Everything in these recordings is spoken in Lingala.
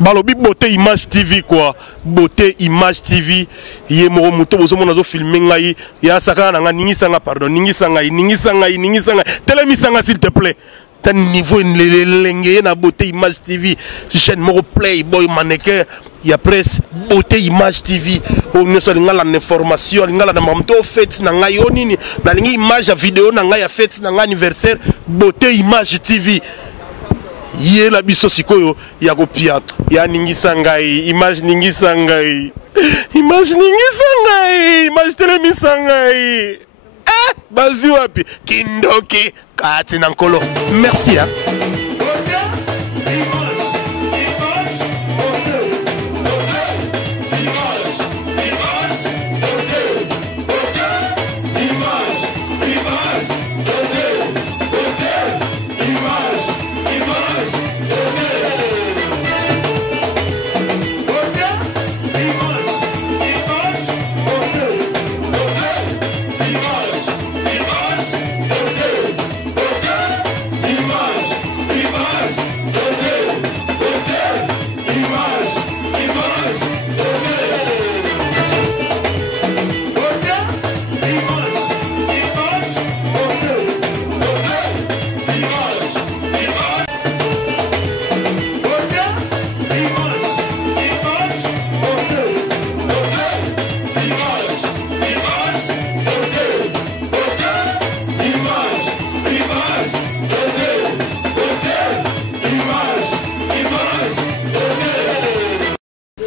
Balobi Beauté Image TV quoi. Beauté Image TV. Yé moro muto bozo monazo filmer ngai. Ya saka na nga ningi sanga pardon. Ningi sanga. Telemi sanga s'il te plaît. T'as niveau l'engé na Beauté Image TV. Chaîne moro Playboy mannequin. Il y a presse Beauté Image TV. On ne sait pas l'information. On a des fêtes. On a des images vidéo. On a des fêtes. On a anniversaire. Beauté Image TV. Yé la biso sikoyo ya kopia ya ningi sangai image ningi sangai image telemi sangai bazi wapi kindoki kati na nkolo merci hein.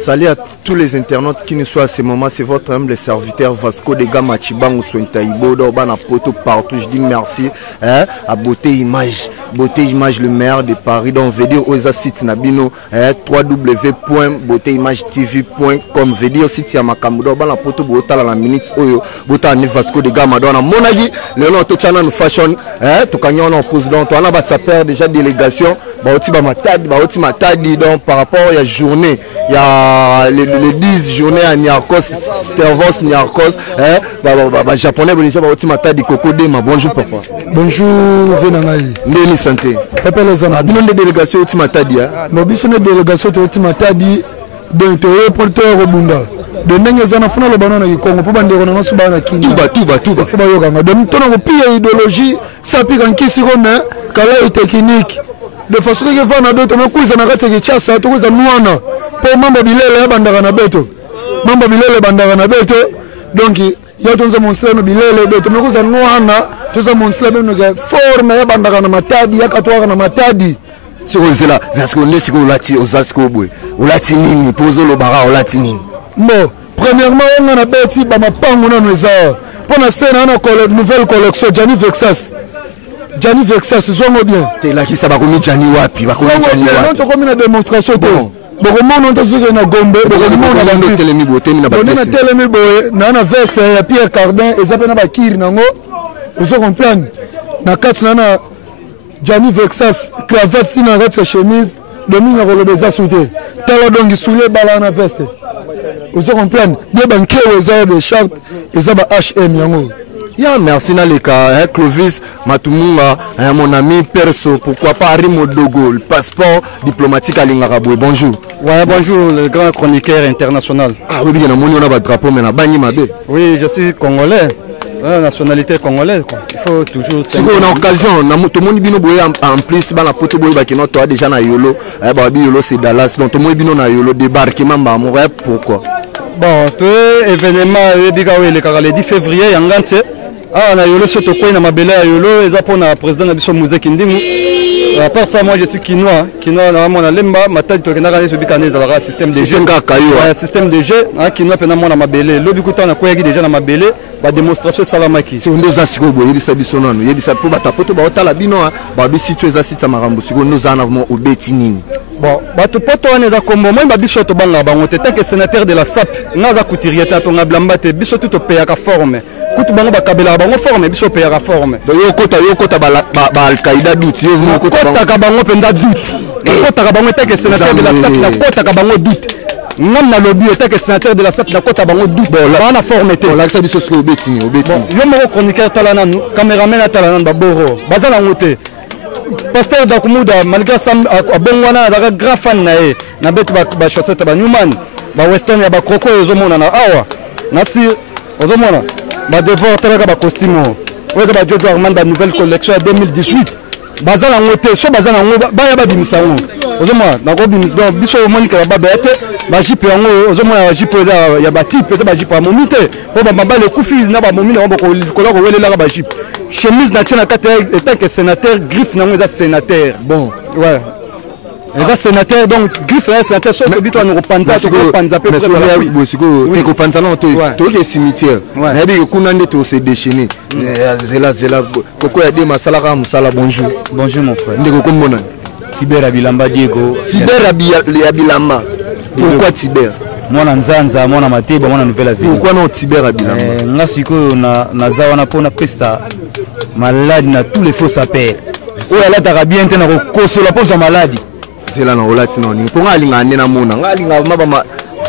Salut à tous les internautes qui nous sont à ce moment, c'est votre humble serviteur Vasco de Gama Chibango Sointaïbo, Dorbana Poto partout. Je dis merci à Beauté Image, le maire de Paris. Donc, veut dire aux sites Nabino, www.beautéimagetv.com. Veut dire site Yamakambo, Dorbana Poto Bota la minute Oyo, Bota ni Vasco de Gama. Donc, mon avis, le nom de Chana nous fashion, Tokanyon en pose donc, on a sa paire déjà délégation, Baoti Matadi, donc par rapport à la journée, il y a les 10 journées à Niarkos, Stervos, Niarkos, japonais, bonjour papa. Bonjour Venangaï. Ndeni santé. Papa les ana. Bino de délégation Otimatadi. No biso ne délégation Otimatadi donc porteur Robunda. De ndenge zana funa lo banana ki Kongo po bandeko na suba na kinga. Tuba. Fo ba yoka donc tono pia idéologie ça pique en kisi comme kala technique. De façon que va na beto na kuza na kati ki chasa to kuza nuana. Po mambo bilele bandaka na beto. Mambo bilele bandaka na beto. Donc ya tonza monstre no bilele beto na kuza nuana, tonza monstre beno ga forme ya bandaka na matadi ya katwaka na matadi. Là, c'est olati ozasko boy. Olati nini pozo lo bara olati nini. Bon, premièrement on a beti ba mapango na nweza. Pour la scène on a nouvelle collection Gianni Vexas, zongo bien. T'es là qui ça va komi Gianni wapi, va komi Gianni wapi. On te komi na démonstration to. Bokomo on te zuke na Gombe, bokomo na bando telemi bote na ba. On na telemi boye, na veste ya Pierre Cardin et ça pe na ba kiri nango. Vous comprenez? Na kati na Gianni Vexas, cravate na rete chemise, domingo rolobeza souté. Tala dongi soulé bala na veste. Vous comprenez? Des banquiers aux de sharp et ça ba HM yango. Ya merci na les cas, Clovis Matumunga, mon ami perso, pourquoi pas Rimo Dogo, le passeport diplomatique à Lingaraboué. Bonjour. Ouais, bonjour, le grand chroniqueur international. Ah oui, bien, on a votre drapeau, mais on a bagné ma baie. Oui, je suis congolais, nationalité congolaise. Quoi. Il faut toujours. Si on a occasion, tout le monde bino boye en plus, la poto boye bakino toi déjà na yolo, yolo c'est Dallas, donc tout le monde bino na yolo débarquement ba amoureux pourquoi? Bon, tout événement le 10 février, Yangante. Ah, na yolo soto quoi na mabele ya yolo eza pour na président na biso Mouzé Kindingu. À part ça, moi je suis quinoa na mona lemba matadi to kena kana sobi kana za système de jeu. Système de jeu, quinoa pena mona mabele. Lobi kuta na koyaki déjà na mabele, ba démonstration salamaki. C'est ndo za siko boye bisa biso nano, yebisa po bata poto ba otala bino ba bisi tu eza sita marambo siko ndo za na vraiment obeti nini. Bon, bato poto wana za kombo moi ba biso to banga bango te tant que sénateur de la SAP, na za kutirier ta to ngablamba te biso tout to peya ka forme. Kutu bango ba kabela bango forme biso peya ka forme. Yo kota ba Al-Qaïda doute, yo mo kota ka bango penda doute. Kota ka bango tant que sénateur de la SAP, na kota ka bango doute. Nam na lobby tant que sénateur de la SAP, na kota bango doute. Bon, la na forme te. La ça biso ce obeti. Yo mo chroniqueur talana, caméraman talana ba boro. Bazala ngote. pasteur Dakumuda malgré ça abongwana azaka grand fan na ye na betu ba chaussette ba Newman ba Weston ya ba Croco ezomona na awa nasi ozomona ba devoir telaka ba costume oza ba Jojo Armand ba nouvelle collection ya 2018 bazala ngote so bazala ngo baya ba bimisa ngo ozomona na ko bimisa donc biso monika ba bete ba jipe yango ozomona ba jipe ya ba type ba jipe momite po ba mabale kufi na ba momine ba ko ko welela ba jipe chemise na tchana kate étant que sénateur griffe nango eza sénateur bon ouais eza sénateur donc griffe na sénateur so bito na kopanza to kopanza pe mais siko te kopanza na to ke cimetière na bi kuna nde to se déchaîner zela koko ya de masala ka musala bonjour mon frère ndeko komona Tiber Abilamba Diego Tiber Abilamba pourquoi Tiber mwana nzanza mwana mateba mwana nouvelle ville pourquoi non Tiber Abilamba nga siko na zawana pona pesta malade na tous les faux sapeurs o ala ta bien tena ko kosola posa maladie zela na olati na ni ponga alinga nena mona nga alinga maba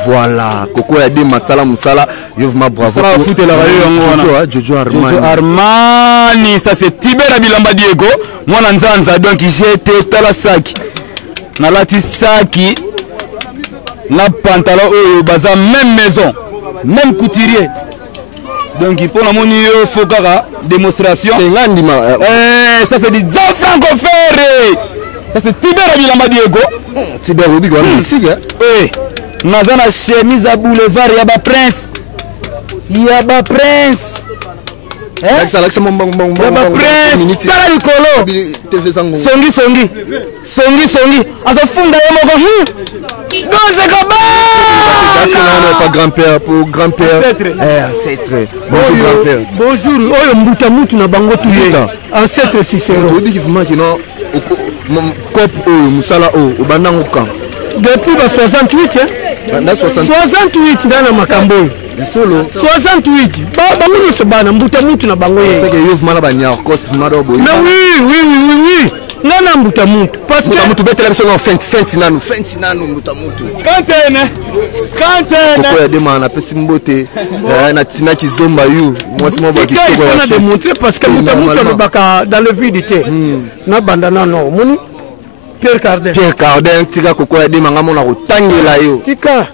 voilà koko ya de masala musala yovma bravo pour foutre la rayon Jojo Armani ça c'est Tiber Abilamba Diego mwana nzanza donc j'étais tala saki na lati saki na pantalon oyo baza même maison même couturier donc pour la moni yo faut kaka démonstration ça c'est du Gianfranco Ferre ça c'est Tiber Abilamba Diego Tiber obi ko ici naza na chemise à boulevard ya ba prince tala likolo songi azofunda ye moko pas grand-père pour grand-père ancêtre bonjour grand-père bonjour oyo mbuta mutu na bango tuye ancêtre Cicero obi ki vraiment ki non cop oyo musala oyo obandango kan depuis ba 68 68 ndana makambo solo 68 bango nyonso bana mbuta mutu na bango ye seke yo vumana banyar kosi vumana boye mais oui ngana mbuta mutu parce que mbuta mutu betela biso no fenti nanu mbuta mutu skantene koko ya dema na pesi mbote na tina kizomba yu mwasi mo ba kitoko ya on a démontré parce que mbuta mutu alobaka dans le vide te na bandana no moni Pierre Cardin tika koko ya dema ngamo na kotangela yo tika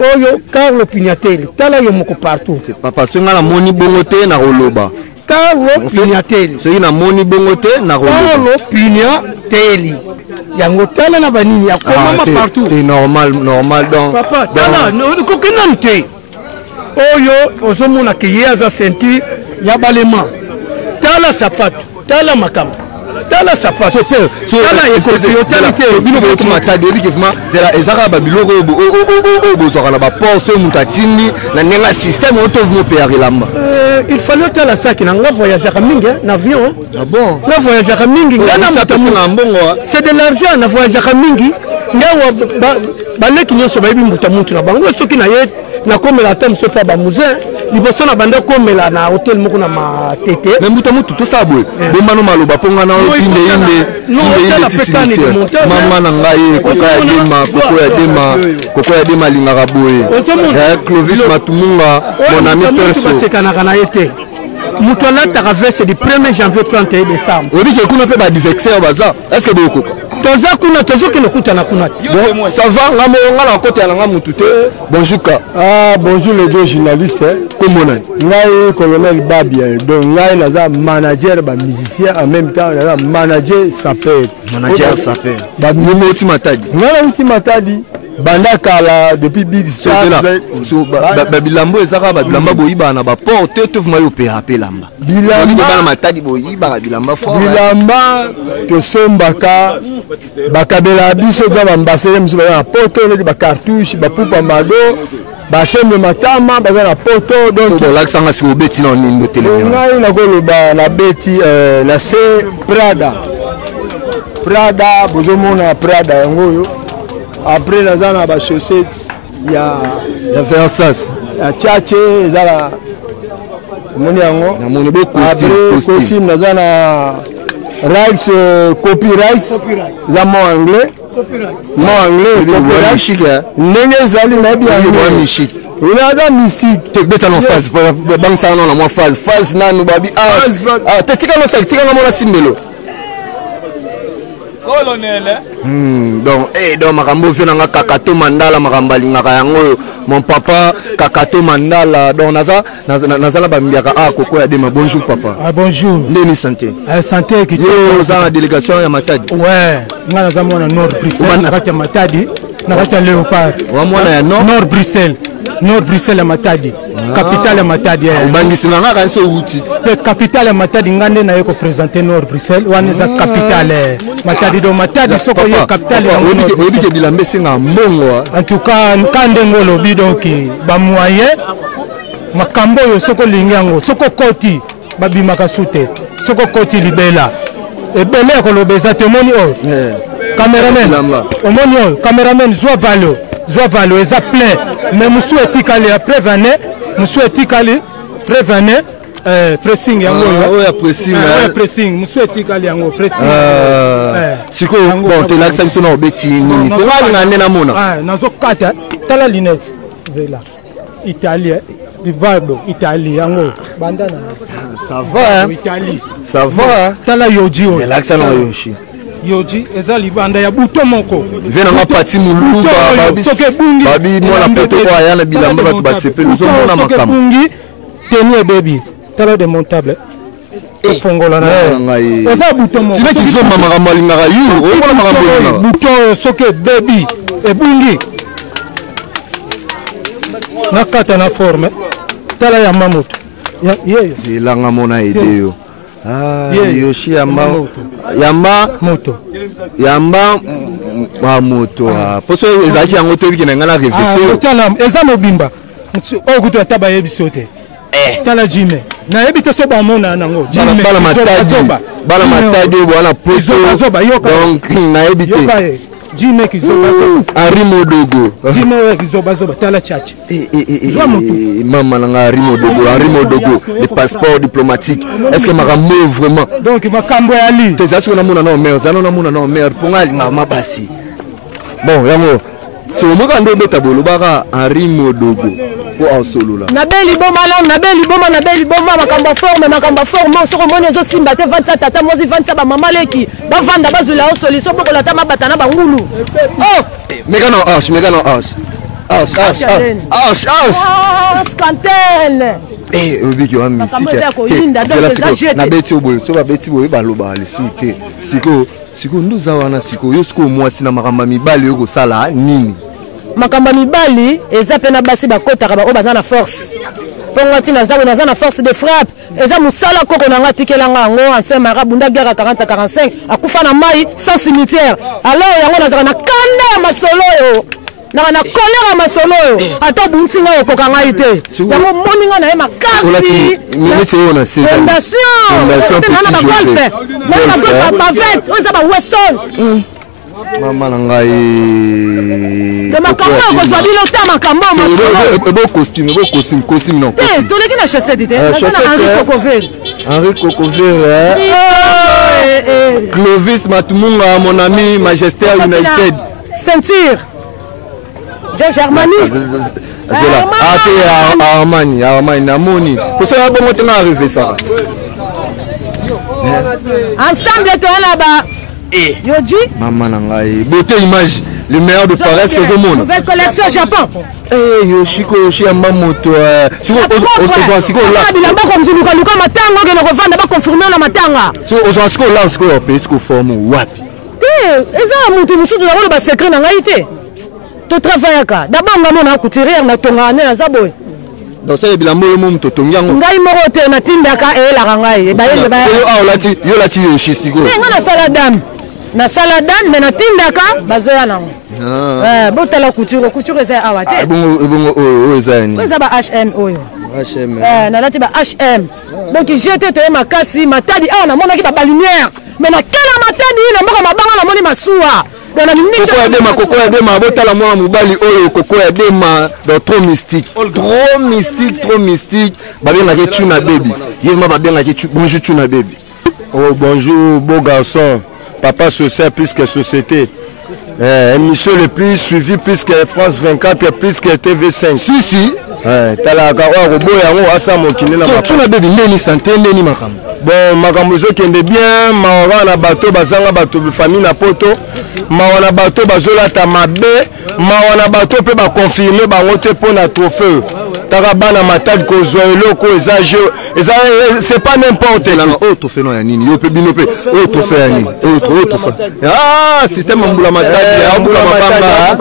oyo Carlo Pignatelli tala yo moko partout papa senga na moni bongo te na koloba Carlo Pignatelli senga na moni bongo te na koloba Carlo Pignatelli yango tala na banini ya koma partout c'est normal donc papa tala no kokenante oyo ozomona ke yaza senti ya balema tala sapato tala makamba tala sapato tala ekopio tala te bino boto matadi obi kifuma zela ezaka ba biloko o bozwaka na ba porte mutatindi na nenga système otovumo pe arilamba il fallait tala saki na nga voyager mingi na avion ah bon na voyager mingi ngana mutamunga mbongo c'est de l'argent na voyager mingi ngawa baleki nyonso bayibi mbuta mutu na bango soki na ye na komela ata moso mpe ba musée liboso na banda komela na hotel moko na matete mais mbuta mutu tosala boye bomano maloba mponga na inde mama na ngai koko ya dema alingaka boye Clovis Matumunga mon ami perso basekanaka na ye te moto alataka veste du 1er janvier 31 décembre obiki kuna mpe badivexer baza est ce que boyokoka toza kuna tozokende kutana kuna bon ça va nga na kote ya nanga mutu te bonjour ka bonjour les deux journalistes komona ngai colonel Babia donc ngai naza manager ba musicien en même temps naza manager sapeur ba mimo ultimatadi ngai ultimatadi banda kala depuis big star ba bilambo ezaka ba bilamba boyiba na ba porte te vuma yo pe apelamba bilamba matadi boyiba bilamba fort bilamba to sombaka bakabela biso za bambasele musu ba porte le ba cartouche ba pupa mado ba sembe matama baza na porte donc l'accent si obeti na nindo télé ngai na koloba na beti na se Prada bozomona Prada yango après naza na ba chaussettes ya Versace ya Chache ezala moni yango na moni beaucoup costume naza na rice copy rice za mot anglais copy ndenge ezali na bien unaza mystique tekbeta no phase bang sana na mo phase nanu babi te tika no mona simbelo Colonel. Donc makambo venanga Kakato Mandala makambali ngakayango mon papa Kakato Mandala donc nazala bambiaka koko ya dema bonjour papa. Bonjour. Ndeni santé. Santé qui za la délégation ya Matadi. Ouais, ngana za mwana Nord Bruxelles nakati ya Matadi, nakati ya Léopard. Wa mwana ya Nord Bruxelles. Nord Bruxelles ya Matadi. Capitale ya Matadi. Ubangisi nanga kanso uti. Te capitale ya Matadi ngande na yeko présenter Nord Bruxelles wana za capitale Matadi do Matadi soko ye capitale ya Nord. Obi ke bilambe singa mbongo. En tout cas nkande ngolo bidonki ba moyen makambo yo soko lingango soko koti babimaka sute soko koti libela ebele ko lobeza temoni o cameraman omoni o cameraman zwa valo eza plein mais musu etikali après vané musu etikali prévané pressing yango ya pressing musu etikali yango pressing siko bon te laksa biso na obeti nini ko ngana nena mona nazo kata tala lunette zela italien Vivaldo, Italie, yango, bandana. Ça va, hein? Italie. Ça va. Tala Yoji. Mais là, ça n'a pas Yoshi. Yoji, ezali banda ya buto moko. Viens na pati muluba, babi, moi la poto kwa yana bilamba batu basepe, nous sommes na makam. Tenir baby, tala démontable. Fongola na. Eza buto moko. Tu veux qu'ils ont mama malinga yu, o mona makambo. Buto soke baby, ebungi. Nakata na forme tala ya mamoto ilanga mona ideo Yoshi yamba moto poso ezaki yango to biki na ngana revese tala eza mobimba okuto ataba yebisote tala jime na yebite so ba mona nango jime bala matadi wala poso donc na yebite Jime kizoba Arimo Dogo. Jime kizoba tala chachi. Maman nanga Arimo Dogo, les passeports diplomatiques. Est-ce que makambo vraiment? Donc makambo ali. Tes asu na mona na mer, zano na mona na mer ponga ngama basi. Bon, yango. So mo kando beta bolo baka Arimo Dogo. Po en solo là. Na beli boma makamba forme soko moni zo simba te 27 tata mozi 27 ba mama leki ba vanda bazula o solution boko lata mabata na bangulu. Oh, mega no H. Scantelle. Obiki wa misika. Na beti oboyo so ba beti boyo baloba le sute. Siko nduza wana siko yo siko mwasi na makamba mibali yo ko sala nini? Makamba mibali eza pena basi bakotaka ba bazana force. Ponga tina zawe na force de frappe. Eza musala koko na ngatikela ngango ancien marabunda guerre 40-45 akufa na mai sans cimetière. Alors yango nazaka na kanda ya masolo yo. Na kolera masolo yo. Ata buntinga yo kokanga ite. Yango moninga na ye makasi. Minute yo na saison. Fondation na golf. Na golf ba vet, oza ba Weston. Mama nangai le makambo ko zwa bilota makambo masolo ebo costume non to leki na chaussette te Henri Cocover Clovis Matumunga mon ami Manchester United ceinture Germany Armani namoni pour ça bon temps arrivé ça ensemble to là-bas Yoji Maman nangai beauté image le meilleur de Paris que au monde nouvelle collection Japon Yoshi amamoto siko là bilamba ko mzuluka luka matanga ngene ko vanda ba confirmer na matanga so ozo siko là siko pesco forme wapi te eza mutu musudu na ba secret na ngai te to travaillaka d'abord ngamona kutirer na tonga na zaboy donc ça bilamba yo mom to tongiango ngai moko te na tindaka la ngai ba yo lati Yoshi siko ngana sala dame na saladan mais na tindaka bazoya nango botala couture eza awa te bongo eza ni eza ba HM oyo na lati ba HM donc j'étais te makasi matadi awa na monaki ba lumière mais na kala matadi na mboka mabanga na moni masuwa Koko ya dema botala mwa mobali oyo koko ya dema donc trop mystique babenga ke tuna baby yema babenga ke bonjour tuna baby. Oh bonjour beau garçon. Papa social plus que société. Émission le plus suivi plus que France 24 plus que TV5. Si talaka oyo koboya yango asa mokili na tuna bebi ndeni santé ndeni makambo bon makambo ezokende bien mawa na bato bazanga bato famille na poto mawa na bato bazolata mabe mawa na bato mpe bakonfirme bango te mpo na trophée taka bana matadi kozwa eloko eza jeu eza c'est pas n'importe oyo trophée no ya nini yo mpe bino mpe oyo trophée ya nini oyo trophée système mbula matadi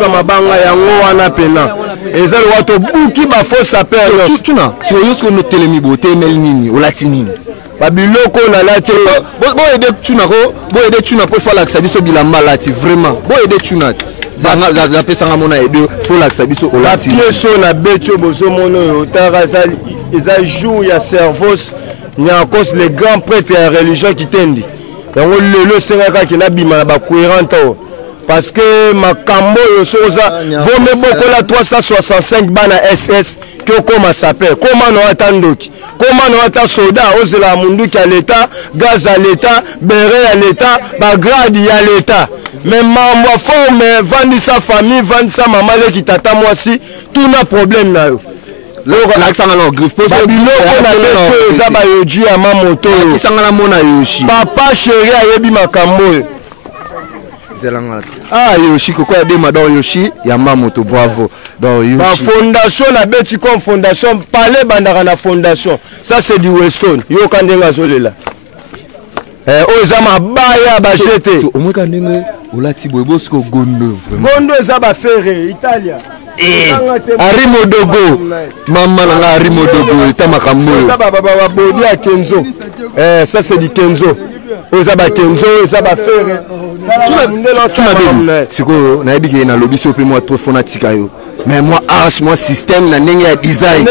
ya mabanga yango wana pena eza lo wato buki ba faux sapeur tuna si oyo sko no telemi bote mel nini olati nini babiloko na lati boyede tuna mpo falakisa biso bilamba lati vraiment boyede tuna zapesanga mona ede folakisa biso olati bapieso na betio bozomona oyo otaka eza jour ya servos nyakos le grand prêtre ya religion kitendi yango lelo esengaka kina bima na bacohérente oyo parce que makambo oyo soza vome bokola 365 bana ss ke okoma saper koma no ata ndoki koma no ata soda ozela munduki ya leta gaz ya leta bere ya leta bagrade ya leta mais mambo forme vandisa famille vandisa mama leki tata mwasi tuna problème na yo loko nakisanga na griffe poso biloko na beto eza bayoji ya mamoto nakisanga na mona yoshi papa chéri ayebi makambo oyo Yoshi koko ya dema dans Yoshi ya mamoto bravo dans Yoshi ba fondation na beti comme fondation palais bandaka na fondation ça c'est du Weston yo kandenga zolela oza mabaya ba jete au moins kandenge olati boyebosko gondo vraiment gondo eza ba ferre Italia Arimodogo mama nanga Arimodogo etamaka moyo ba bodi ya Kenzo ça c'est du Kenzo oza ba Kenzo oza ba ferre sikoyo nayebi ke na lobi so mpe mwa trop fanatika yo mais moi arche moi système na ndenge ya design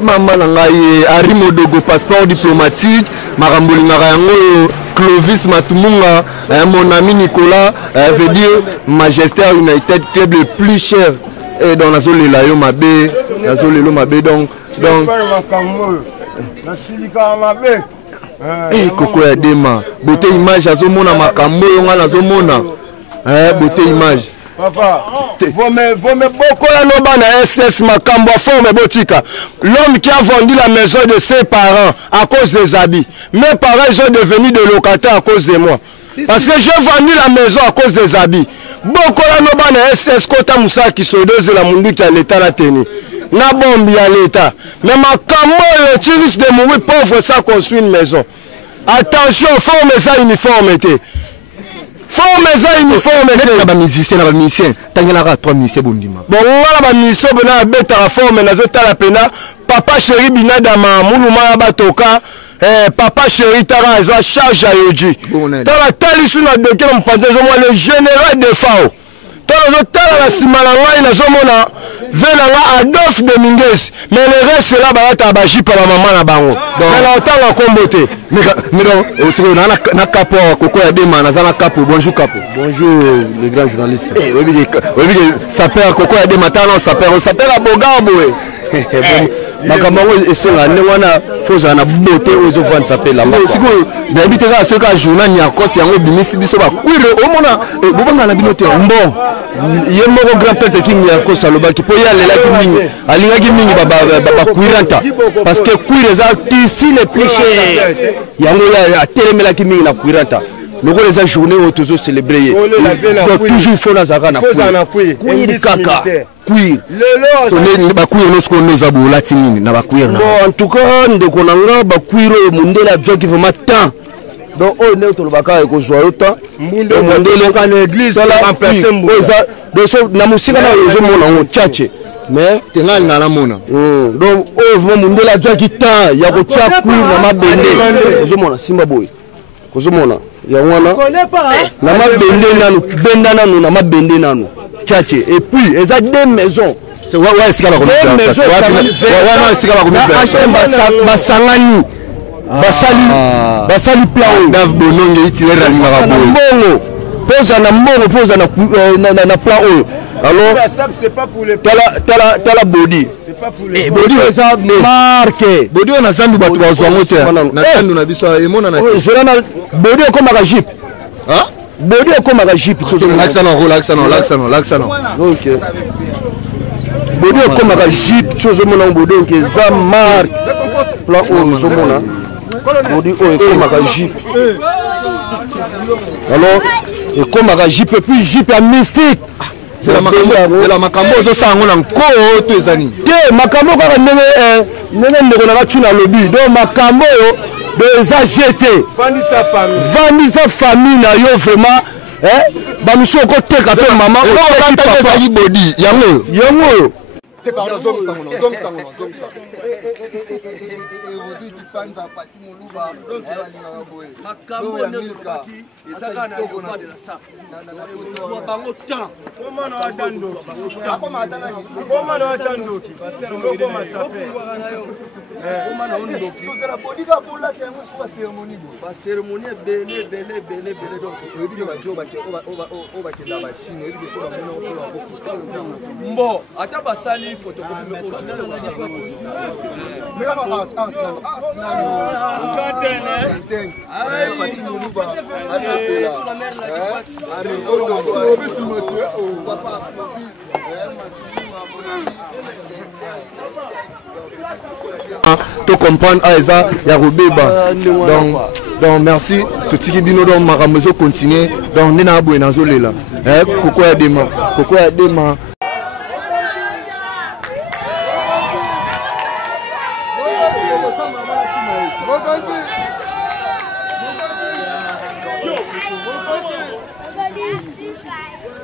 mama na ngai Arimodogo passeport diplomatique makambo lingaka yango oyo Clovis Matumunga mon ami Nicolas veut dire Manchester United club le plus cher et dans nazolela yo mabe nazolelo mabe donc koko ya dema beauté image azomona makambo oyo nga nazomona beauté image papa vome bokola no bana SS makambo a forme botika l'homme qui a vendu la maison de ses parents à cause des habits mes parents sont devenus des locataires à cause de moi parce que j'ai vendu la maison à cause des habits bokola no bana SS kota musaki sodeuse la mundu qui a l'état la teni na bombi à l'état mais makambo yo tu risques de mourir pauvre sans construire une maison attention forme ça uniformité forme ça uniformité na ba musicien tangelaka 3 musiciens bondima bon ngala ba musicien bena beta forme na zotala pena papa chéri binadama muluma batoka papa chéri tara za charge à yoji tala talisu na doke na mpanzo zo le général de Fao tala tala la simala ngai na zomona venanga Adolphe de Minguez mais le reste là ba ba jipa ba maman na bango mais la otanga kombote mais donc na capo koko ya dema na zana capo bonjour capo bonjour les grands journalistes oui ça perd koko ya dema tala ça perd à Bogabo makambo esenga ndenge wana foza na bote ozo vendre s'appelle la marque siko na biteza ce ka journal nyakos yango bimisi biso ba kwire omona bobanga na binote bon ye moko grand père king nyakos alobaki po ya lelaki mingi alingaki mingi ba kwiranta parce que kwire za tisi les plus cher yango ya telemelaki mingi na kwiranta loko les journées où tous célébrer toujours il faut na zaka na kwire kaka kwire lelo ba kwire no sko noza bo latini na ba kwire na en tout cas ndeko nanga ba kwire mundela joki vraiment tant donc on est tout le baka ko joie autant mundele ka na église remplacer mboza donc na musika na yozo mona on tchatche mais tengal na la mona donc oh vraiment mundela joki tant ya ko tcha kwire na mabende yozo mona simba boy kozomona ya wana na mabende nanu benda nanu na mabende nanu tchatche et puis eza deux maisons c'est ouais sika ba ko basangani basali plan Dave Bononge itile ralinga ka bongo poza na mbongo poza na plan oyo alors c'est pas pour les tala body c'est pas pour les body ça marque body on a zandu batu bazwango te na zandu na biso emona na zona na body comme la jeep body comme la jeep l'accent non OK Bodi okomaka Jeep tozomona Bodi nke za marque plan o zomona Bodi o ekomaka Jeep alors ekomaka Jeep et puis Jeep ya mystique c'est la makambo zo sango na nko to ezani te makambo kaka ndenge ndeko na batuna lobby donc makambo yo déjà jeté vandisa famille na yo vraiment bamuso koteka pe mama o body yango te pardon zom sango to comprendre Aïza ya Robeba donc merci totiki bino donc maramezo continuer donc nena boye nazolela koko ya dema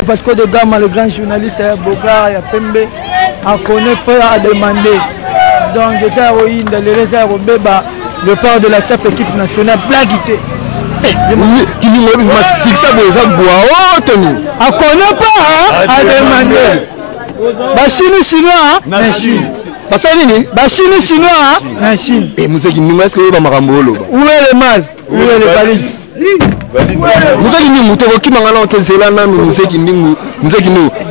Vasco de Gama, le grand journaliste Boga, il y a Pembe, a connaît pas à demander. Donc, j'étais à Oïnda, le port de la SAP équipe nationale, blaguité. Qui nous a dit que ça a connaît pas à demander. Bachine chinois, na Chine. Bachine chinois, na Chine. Et vous savez, nous est-ce que vous avez marambolo? Où est le mal? Où est le valise? Museki ningu te ki mangala on te zelana museki ningu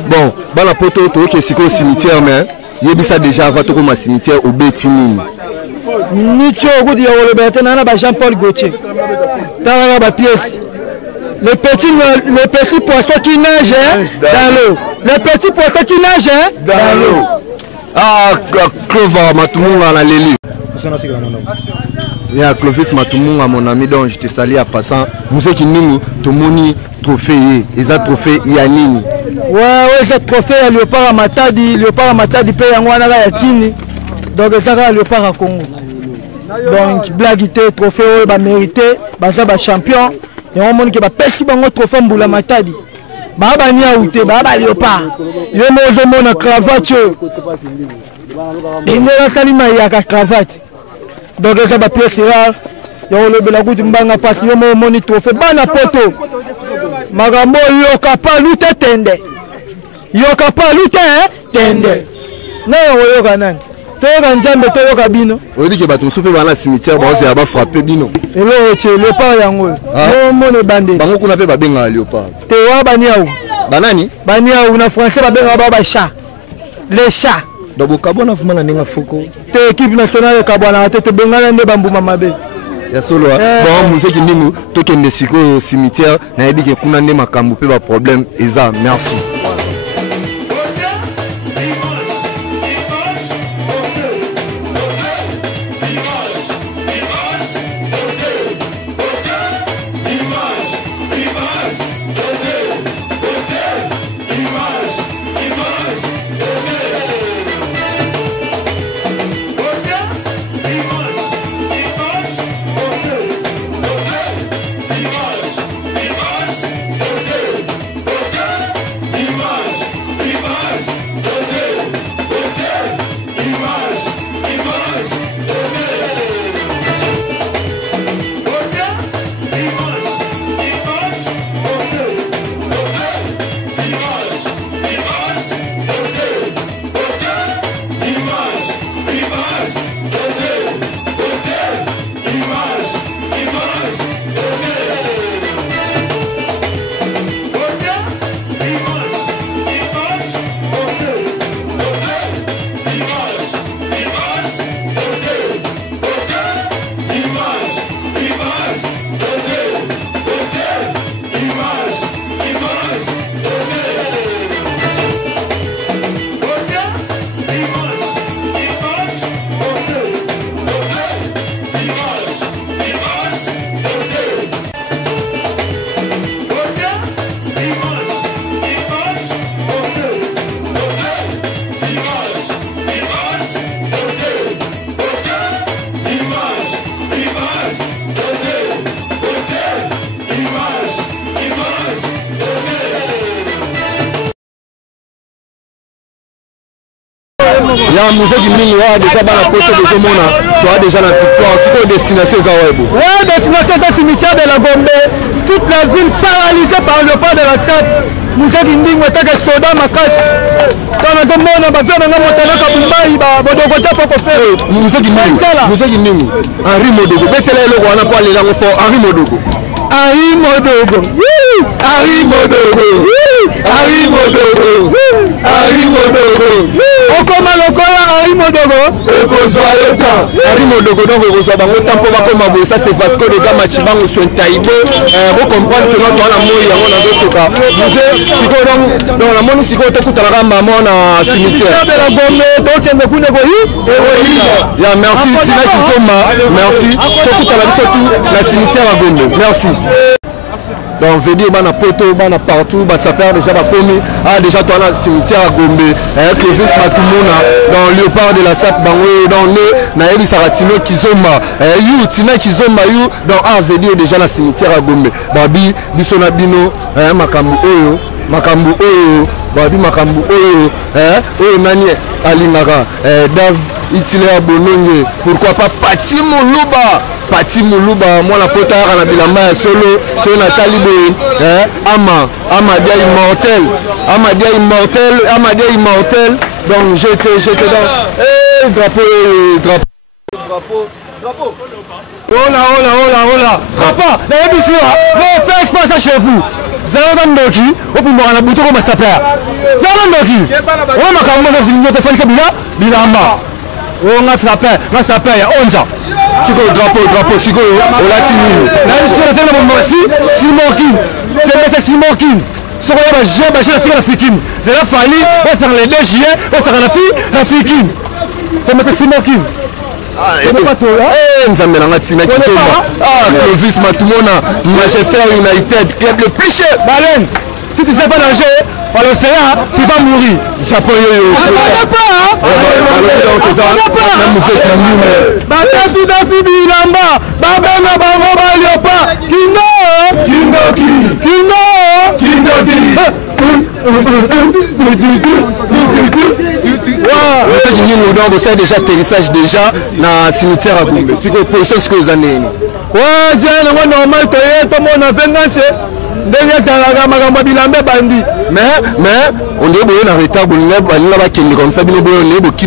bon bana poto to ke siko cimetière mais yebisa déjà va to ko ma cimetière au Betinini Nicho ko di le Bertana na ba Jean-Paul Gauthier tala ba pièce le petit poisson qui nage dans l'eau le petit poisson qui nage dans l'eau ah Clovis Matumunga na leli ya Clovis Matumunga mon ami donc je te salue à passant museki ningu to moni trophée eza trophée ya nini ouais ce trophée ya Léopard Matadi pe yango wana ya kini donc etaka Léopard à Congo donc blaguité trophée ba mérité ba champion yango moni ke ba pesi bango trophée mbula Matadi ba nia outé ba Léopard yo mo mona cravate Bingela kalima ya cravate donc ça va pièce rare yo le bela kuti mbanga pasi yo mo moni trophée bana poto magambo yo kapalu tende na yo kanani to yo njambe to yo kabino odi ke bato soupe bana cimetière ba ose ba frapper bino elo che le pa yango mo mone bande bango kuna pe ba benga Léopard te wa baniaou banani baniaou na français ba benga ba chat les chats donc bokabona fuma na ninga foko te équipe nationale kabwana te bengana nde bambuma mabe ya solo bon museki ningu to kende siko cimetière na yebi ke kuna nde makambo pe ba problème eza merci Image. ya muziki mingi wa déjà bana poste de mona toi déjà la victoire c'est destination za webo ouais destination de cimetière de la Gombe toute la ville paralysée par le pas de la tête muziki ndingo taka soda makati kana tomona bafana nga motalaka bumbai ba bodoko cha poko fe muziki mingi Henri Modogo betela eloko wana po alela ngo fo Henri Modogo Henri Modogo Henri Modogo Henri Modogo Henri Modogo okoma lokola Henri Modogo ekozwa leta Henri Modogo donc ekozwa bango tampo bakoma boye ça c'est Vasco de Gama Chibango sur Taïbe vous comprendre que notre na moyi yango na zotoka musée siko donc la moni siko to kutala kamba mona cimetière de la Gombe donc ndekune ko yi ya merci Tina Kizomba merci to kutala biso tout la cimetière à Gombe merci. Donc je dis bana poto bana partout ba sapeur déjà ba commis déjà toi na cimetière à Gombe Clovis Matumona dans Léopard de la Sap bango dans ne na Eli Saratino Kizomba you Tina Kizomba you dans je déjà na cimetière à Gombe babi biso na bino makambu oyo babi makambu oyo oyo nani alingaka Dave Hitler Bononge pourquoi pas Pati Muluba moi la pota na bilamba solo so na talibo Amadia immortel donc j'étais dans drapeau hola papa na ebisi wa no fais pas chez vous zero ndoki opumba na buto ko master zero ndoki o makambo za zinyo te falika bilamba o nga sapeur ya 11 ans siko drapeau siko o latini na sura tena bomasi c'est Simoki soko ya ba jeba chez la fille africaine c'est la fali o sang les 2 juillet o sang la Fikine c'est mettre Simoki Nzambe nanga Tina Kizomba Clovis Matumona Manchester United club le plus cher Balen si tu sais pas nager par l'océan tu vas mourir chapeau yo vous savez déjà atterrissage déjà dans le cimetière à Gombe. C'est quoi pour ça ce que vous en avez? Ouais, j'ai normal que tout le monde a 20 ans. Mais on est bon en retard, on va qui comme ça, on est bon qui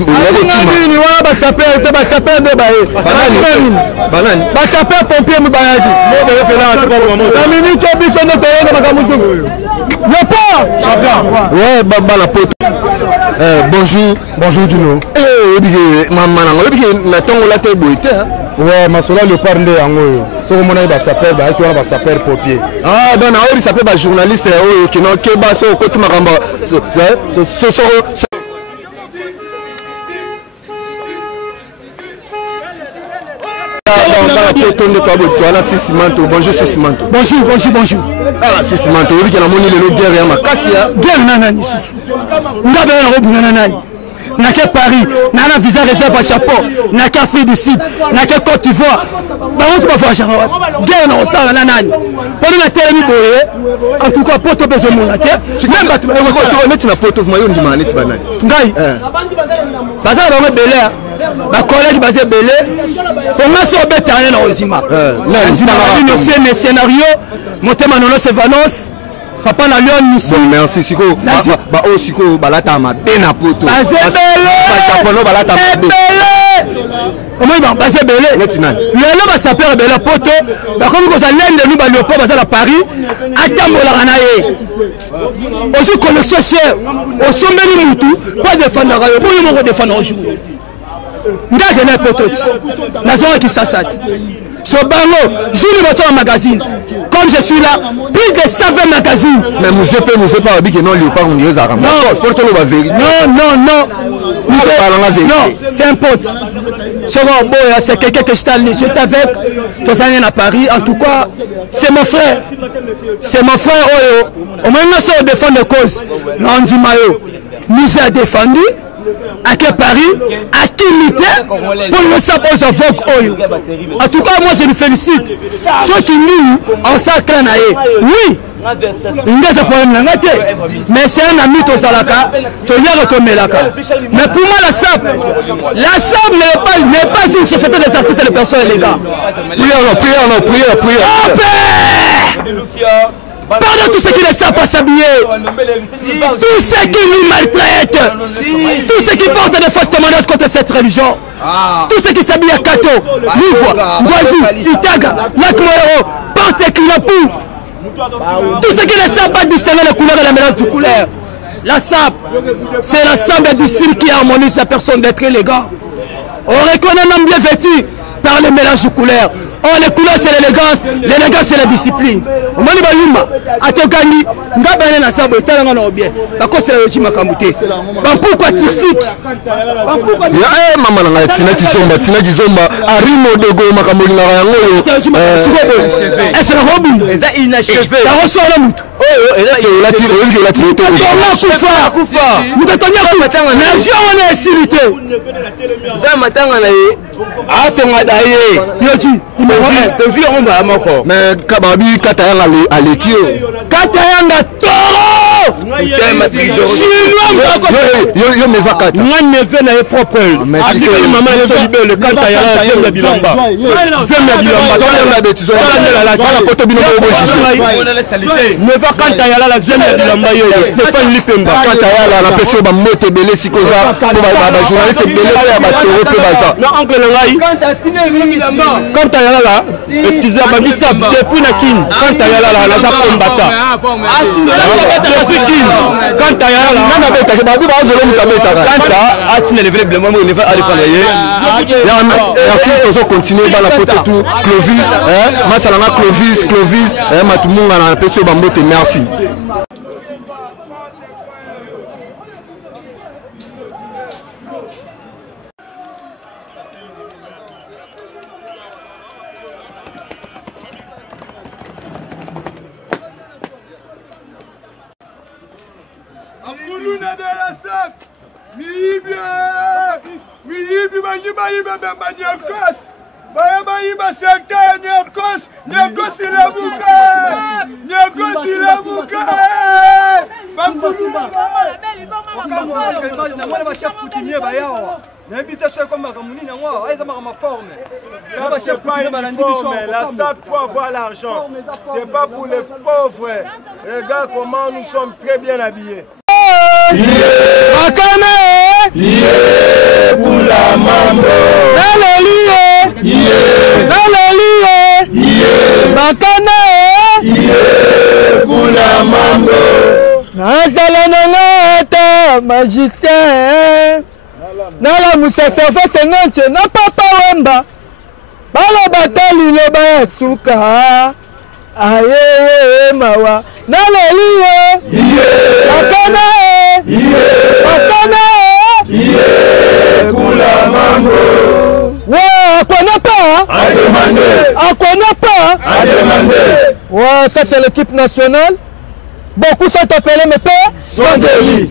bonjour Dino. Ouais, Masola le parle en haut. Si on a sapeur, on va sapeur pompier. Ah, donc on a sapeur journaliste qui n'ont que bas au côté Maramba. Bonjour Simanto. Bonjour. Ah, Simanto, oui, qui a monnaie le guerre à ma cassia. Guerre nanani. Nanani. N'a que Paris, n'a pas visa réserve à chapeau, n'a qu'Afrique du Sud, n'a que Côte d'Ivoire. Bah on peut pas faire chapeau. Guerre non ça nanani. Pendant la télé en tout cas poto besoin mon la terre. Même pas. On met na poto mayo ndi maneti banani. Ngai. Baza ba belé. Ba collègue basé belé. On a so bétané na onzima. Na onzima le scénario, motema nono se Vanos. Papa na Lyon Miss. Bon merci Siko. Ba o Siko balata ma bena poto. Ba japonais balata ma bena. Comment il va passer belé? Le va s'appeler belé poto. Ba comme ko ça lende nous ba Léopard bazala Paris. Atambola ranaye. Aussi connexion cher. Au sommet du mutu pas défendre rayo. Pour nous défendre aujourd'hui. Ndage na poto. La zone qui s'assate. So bango, Julie Boto magazine. Comme je suis là, plus de 120 magazines. Mais vous ne pas dire que non, Léopard, on y est à non, c'est un pote. C'est quelqu'un que j'étais avec, tous années à Paris. En tout cas, c'est mon frère. C'est mon frère. Au moins, nous sommes défendre la cause. On dit Mayo, nous a défendu. À quel Paris, à qui militaire pour le savoir aux avocats. En tout cas, moi je le félicite. Ceux qui nous, en sacré, oui, Ingaza problème nangate. Mais c'est un ami Tosalaka, Toyaro Tomelaka. Mais pour moi la SAP n'est pas une société des artistes et des personnes les gars. Prière. Pardon tous ceux qui ne savent pas s'habiller, tous ceux qui nous maltraitent, tous ceux qui portent des fausses témoignages contre cette religion, tous ceux qui s'habillent à Kato, Louvre, Ngozi, Itaga, Lakmoero, portent Kinapou, tous ceux qui ne savent pas distinguer les couleurs et la mélange de couleurs. La SAP, c'est l'ensemble du style qui harmonise la personne d'être élégant. On reconnaît un homme bien vêtu par le mélange de couleurs. Oh, les couleurs c'est l'élégance c'est la discipline. On m'a dit Atokani, Ngabane na sabo etalanga na bien. Bako c'est le chima kambuté. Pourquoi Tirsik? Ya mama na tina kizomba arimo dogo makamoli na yango. C'est le robin. Eza inachevé. Ça reçoit la mutu. Kufa. Mutatonya kufa. Merci on est silité. Ça matanga na ye. Atonga daye. Yochi. Mais Kababi Katayanga Alekio Katayanga Toro Yo me va Kata Nganeve na propre Adikali maman le Katayanga Zembe Bilamba la bêtise la poto bino me va Katayala la Zembe Bilamba Stéphane Lipemba Katayala la personne ba moto belé sikoza pour ba journaliste belé ba toro pe baza non oncle ngai quand Katayala là excusez-moi Mista depuis na kin Katayala là na za kombata depuis kin Katayala là na beta ba bi ba zelo mutabeta Kanta atine le vrai blement il va aller faire ya merci tozo continuer ba la poto tout Clovis masalanga Clovis matumunga na peso ba mbote merci. Akuluna de la SAP, Miibi Nyakos, Bayaba Sekta Nyakos Ilabuka, la SAP faut avoir l'argent, c'est pas pour les pauvres. Regarde comment nous sommes très bien habillés. Bakane Kula mambo Nalelie Bakane Kula mambo Nazala nangata magicien Nala musasafa senganche na papa wemba Bala batali loba ya suka Aye mawa Nalelie Bakane Kula mambo Ouais, à connaît pas Ouais, ça c'est l'équipe nationale. Beaucoup sont appelés mais pas sont délit.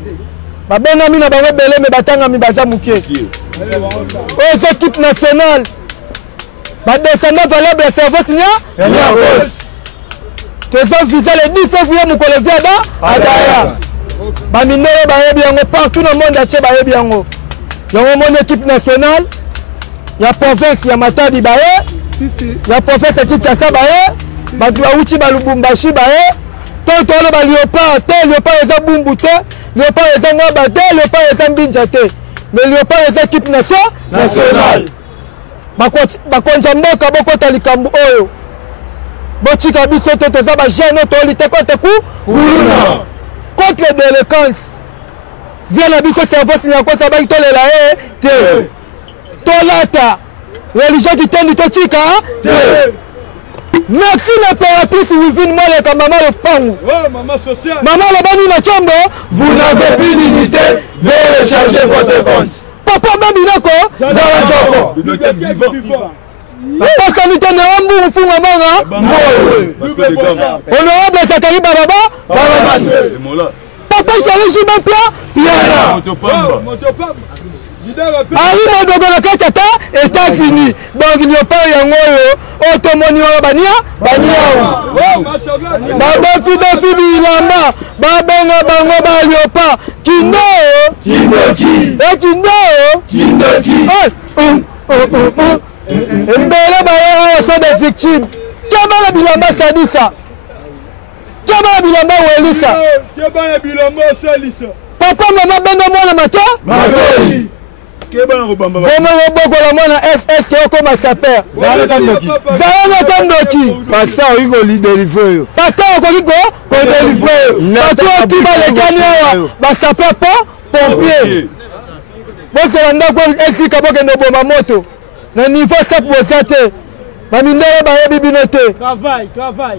Babenami na bango belé mais batanga mi baza muke. Aux équipes nationales. Ba descendant valable service nya boss. Que ça visa le 10 février mu kolevia Adaya. Ba minero ba yebi yango partout dans le monde ache ba yebi yango. Yango mon équipe nationale. Ya province ya Matadi baye. Ya province ya Kinshasa baye. Ba Uchi ba Lubumbashi baye. Toto le ba Léopard, Léopard eza bumbu te. Léopard eza ngaba te, Léopard eza mbinja te. Mais Léopard eza équipe nationale. Bakonja mboka bokota likambu oyo. Bochika biso to toza ba jeune to lite kote ku kuluna. Contre délinquance. Via la biso service ya kota ba itolela te. Tolata. Religion qui tend to chika te. Merci l'impératrice Wivine moi le maman le pango. Oh maman sociale. Maman le bani la chambre. Vous n'avez plus d'unité, veuillez recharger votre compte. Papa babinako. Zara vivant. Papa kanite na ambu mfunga manga. Honorable Zakari Baba. Papa chéri Jibapla. Piana. Ari Modoko na kati ata États-Unis. Donc Léopard yango yo otomoni wa bania babafi bilamba babenga bango ba Léopard Kindo mbele baya so des victimes Kabala bilamba sadisa Kabala bilamba welisa Kabala bilamba salisa papa mama bendo mwana mato Magoli Vraiment beaucoup la mwana FS qui est comme saper Zalana Tandoki Pasteur Hugo délivrer Pasteur Hugo délivrer Pasteur qui va les gagner ba saper pas pompier Bon c'est landa ko esi kaboke ndo bomba moto na niveau ça pour santé ba mindele ba bibinoté travail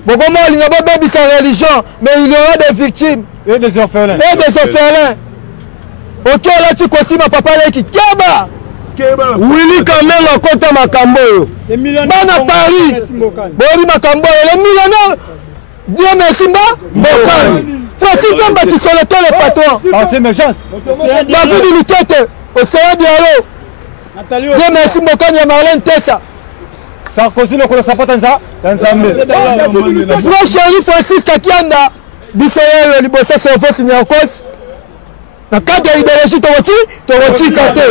beaucoup moi il n'y a pas de sa religion mais il y aura des victimes et des orphelins ok là tu continues ma papa là qui Keba Willy quand même à côté Makambo bana Paris bori Makambo les millionnaires Dieu merci Mbokani faut si tu battu sur le toit le patron c'est émergence la vie du Lutete au Sénat Diallo Dieu merci Mbokani ya Marlène Tessa Sarkozy le connaît pas dans ça frère chéri Francis Kakianda bifeye libosa servo signé en cause na cadre ya idéologie tokochi kate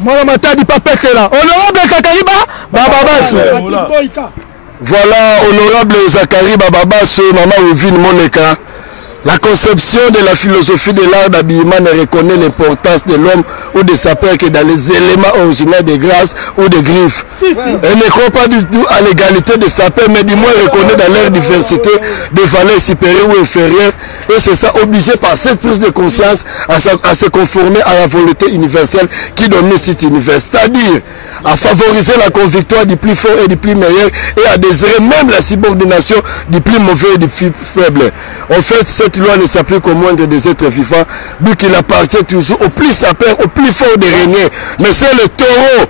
mwana matadi papekela honorable Zakariba Bababaso voilà honorable Zakariba Bababaso maman Ovine Moneka. La conception de la philosophie de l'art d'habillement ne reconnaît l'importance de l'homme ou de sa peur que dans les éléments originels de grâce ou de griffes. Elle ne croit pas du tout à l'égalité de sa peur, mais du moins reconnaît dans leur diversité de valeurs supérieures ou inférieures. Et c'est ça, obligé par cette prise de conscience à se conformer à la volonté universelle qui domine cet univers. C'est-à-dire à favoriser la convictoire du plus fort et du plus meilleur et à désirer même la subordination du plus mauvais et du plus faible. En fait, cette loi ne s'applique au moindre des êtres vivants, vu qu'il appartient toujours au plus sapeur, au plus fort de régner. Mais c'est le taureau.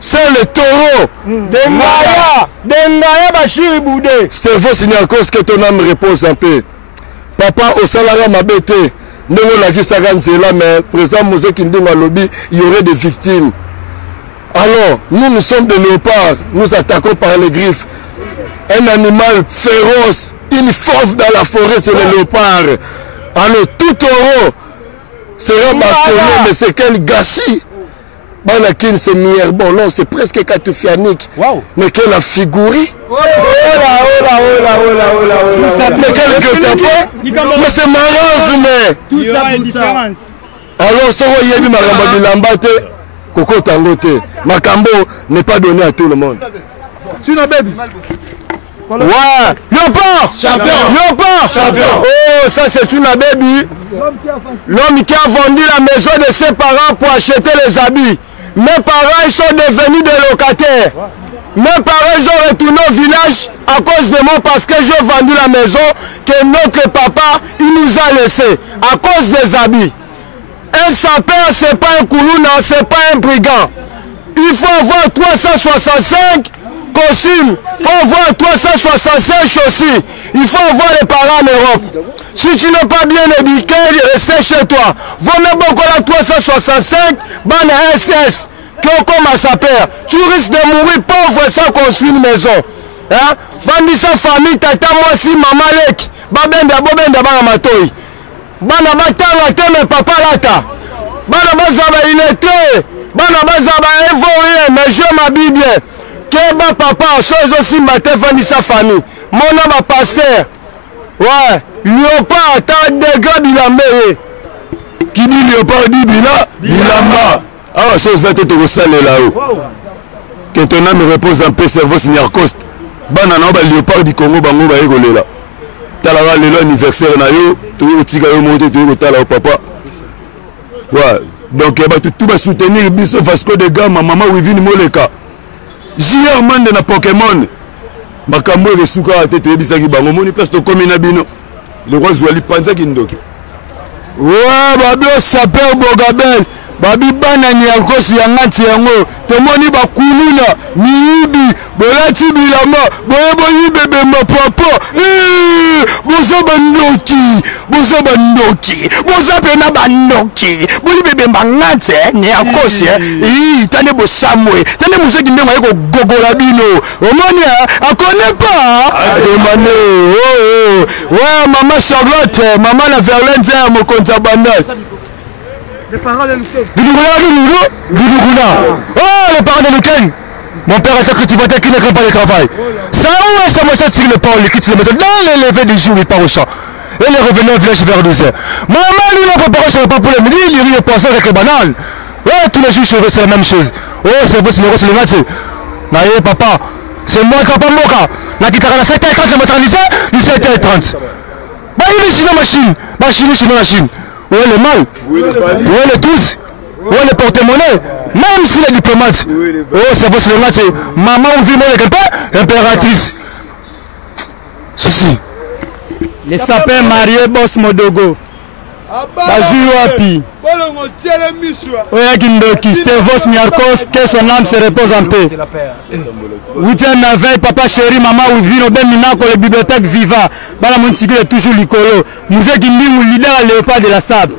C'est le taureau. Dengaya Bachir Boudé. Stéphane Signakos, que ton âme repose un peu. Papa, au salaire m'a bêté. Nous la qui là, mais président Mosé Kindinga Lobby, il y aurait des victimes. Alors, nous sommes des léopards. Nous attaquons par les griffes. Un animal féroce. Une fauve dans la forêt, c'est le léopard. Alors tout taureau sera bâtonné, mais c'est quel gâchis. Banakin c'est meilleur. Bon, non, c'est presque catoufianique. Mais quelle a figuré. Mais quelques tapons. Mais c'est marrant, mais. Alors, ce que Yebi Maramba Bilambate, Koko Tangote, Makambo n'est pas donné à tout le monde. Tu n'as baby. Ouais, Léopard champion. Oh, ça c'est une baby. L'homme qui a vendu la maison de ses parents pour acheter les habits. Mes parents ils sont devenus des locataires. Mes parents ils ont retourné au village à cause de moi parce que j'ai vendu la maison que notre papa il nous a laissé à cause des habits. Un sapeur c'est pas un koulouna, c'est pas un brigand. Il faut avoir 365 costumes, il faut avoir 365 chaussures, il faut avoir les parents en Europe. Si tu n'es pas bien éduqué, restez chez toi. Venez beaucoup à 365, ban SS, comme à sa père. Tu risques de mourir pauvre sans construire une maison. Hein? Vendi sa famille, tata moi si maman lek, babenda bobenda bana matoi. Bana batanga te mais papa lata. Bana bazaba il était, bana bazaba évolué, mais je m'habille bien. Keba papa, chose aussi matin vendi sa famille. Mon homme a pasteur. Ouais, Léopard, t'as des gars bilambé. Qui dit Léopard dit bilamba. Ah, ça c'est tout au salé là-haut. Que ton âme repose en paix, cerveau Seigneur Coste. Banana, Léopard du Congo, bango, va rigoler là. T'as la le anniversaire na yo, tu es au tigre monté, tu es au tala au papa. Ouais, donc tout va soutenir Bisso Vasco de Gama, maman Wivini Moleka. J.R. Mande na Pokémon. Makambo de Souka a été bisaki bango moni place to komina bino. Le roi Zouali Panza Kindoki. Ouais, babio sapeur Bogabel. babi bana ni akosi ya ngati yango tomoni bakuluna miyibi bolati bilamba boyeboyi bebemba papa boza bandoki boza pena bandoki boli bebemba ngati ni akosi tande bosamwe tande museki ndengo yeko gogola bino omoni akone pa demane ouais maman Charlotte maman la Verlaine ya mokonza bandal. Les parents de Luken. Oh, les parents de Luken. Mon père était cultivateur qui ne craint pas le travail. Ça où est-ce que moi sur le pont, il quitte le méthode. Là, les levées du jour, il part au champ. Et les revenants au village vers 12h. Maman, lui, la préparation n'est pas pour le midi, il rit et poisson avec les bananes. Ouais, tous les jours, c'est la même chose. Oh, c'est vous, c'est le rose, c'est le matin. Naïe, papa, c'est moi qui n'ai pas moka. La guitare à la 7h30, je m'autorisais, du 7h30. Bah, il est sinon machine. Bah, sinon machine. Où est le mal? Où est le tous? Où est le porte-monnaie? Même si les diplomates. Oh, c'est votre slogan, c'est maman ou vivement avec un peu, impératrice. Ceci. Les sapins mariés, boss Modogo. Bajou Wapi. Oya Kindoki, Stevos Niarkos, que son âme se repose en paix. 8e merveille, papa chéri, maman Ouvino, Ben Minako, les bibliothèques Viva. Bala Montigui est toujours l'icolo. Musée Kinding, leader à Léopard de la Sable.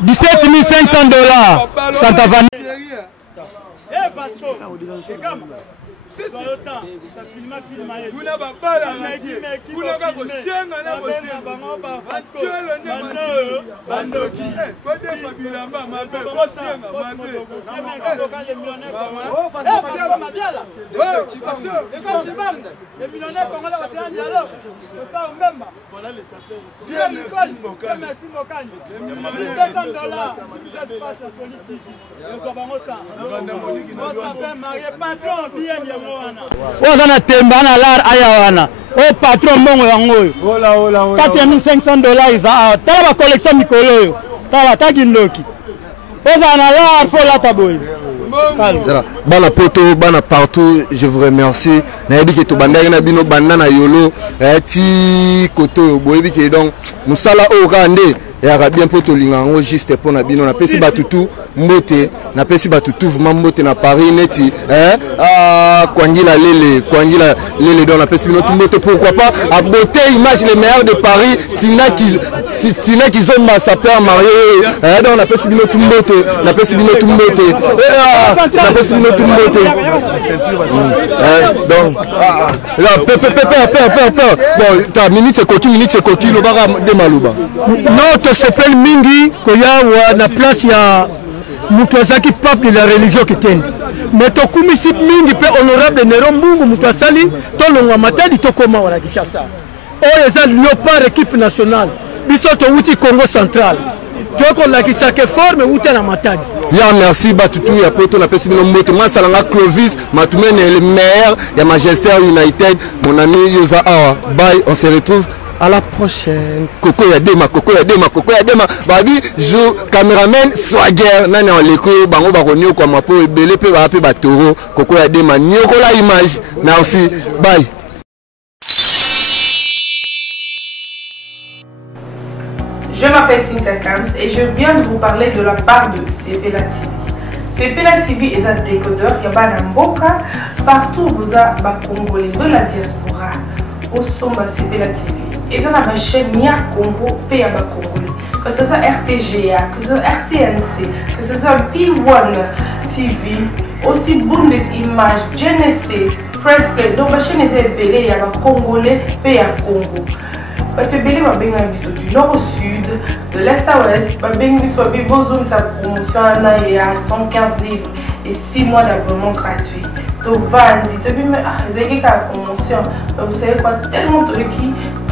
17 500 $. Santa Vanessa. Ozana temba na lar ayawana. O patron mbongo yango. 4 500 $. Iza tala ba collection mikolo yo. Tala tagindoki. Ozana lar fo la taboy. Bana poto, bana partout, je vous remercie. Nayebi ke to banda na bino banda na yolo ti koto boyebi ke donc musala o kande ya bien poto lingango juste pour na bino na pesi batutu mbote na pesi batutu vraiment mbote na Paris neti kwangila lele donc na pesi bino mbote pourquoi pas à beauté image les meilleurs de Paris Tina qui zone sa père marié donc na pesi bino mbote na pesi bino mbote na pesi bino mbote donc bon ta minute c'est coquille le bara de maluba non to s'appelle mingi koya na place ya mutwazaki pape de la religion kitende mais to kumisi mingi pe honorable Nero Mbungu mutwasali to longwa matadi to koma wala Kinshasa o eza Léopard équipe nationale biso to wuti Congo central to ko la kisake forme wuti na matadi. Ya merci batutu ya poto na pesi bino mbote moi salanga Clovis matumene le maire ya Manchester United mon ami Yoza Awa bye on se retrouve à la prochaine. Coco Yadema babi jo cameraman swagger nani en leko bango baronio kwa mapo ebele pe ba pe batoro Coco Yadema nyoko la image merci bye. Je m'appelle Cynthia Kams et je viens de vous parler de la part de Sepela TV. Sepela TV est un décodeur qui a Mboka partout où vous avez Congolais de la diaspora au Somba Sepela TV. Et ça ma chaîne Nia Congo P.A. Congolais. Que ce soit RTGA, que ce soit RTNC, que ce soit P1 TV, aussi Bundes Images, Genesis, Press Play. Donc ma chaîne est appelée Yaba Congolais P.A. Congo. Batebele va bien du nord au sud, de l'est à l'ouest, va bien besoin de sa promotion à 115 livres et 6 mois d'abonnement gratuit. Donc vandi, tu peux me dire la promotion, vous savez quoi, tellement de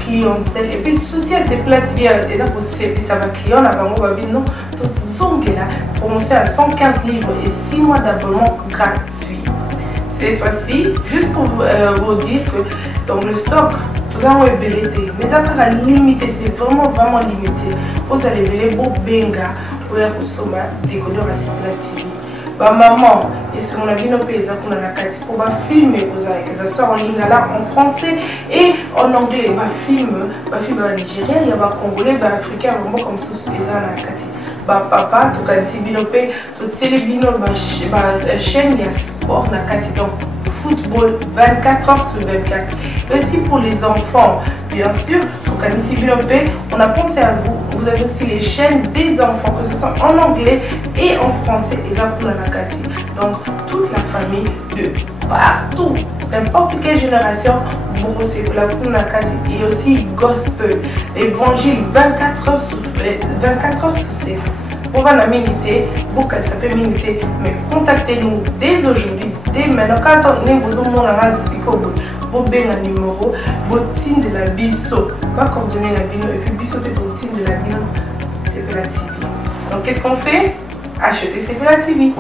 clientèle et puis souci à ces plates et ça va client là bas moi non, donc zongue là promotion à 115 livres et 6 mois d'abonnement gratuit. Cette fois-ci, juste pour vous dire que dans le stock vous avez limité, mais ça va limiter, c'est vraiment limité. Vous allez voir beau benga, vous allez consommer décodeur à Sepela TV. ba maman et ce mon avis no pesa kuna na kati pour ba film ça sort en lingala en français et en anglais ba film nigérien il y a ba congolais ba africain comme ça eza na kati ba papa to kanisi bino pe to tele bino ba chaîne ya sport na kati donc football 24 heures sur 24. Aussi pour les enfants, bien sûr, on a pensé à vous. Vous avez aussi les chaînes des enfants, que ce soit en anglais et en français, et ça pour la Nakati. Donc, toute la famille de partout, n'importe quelle génération, c'est pour la Nakati. Et aussi gospel, évangile 24 heures sur 7. On va la miniter, beaucoup ça peut miniter, mais contactez-nous dès aujourd'hui, dès maintenant. Quand on est besoin de un numéro, botine de la biso, va coordonner la bino et puis biso peut botine de la bino, c'est la TV. Donc qu'est-ce qu'on fait? Acheter c'est la TV.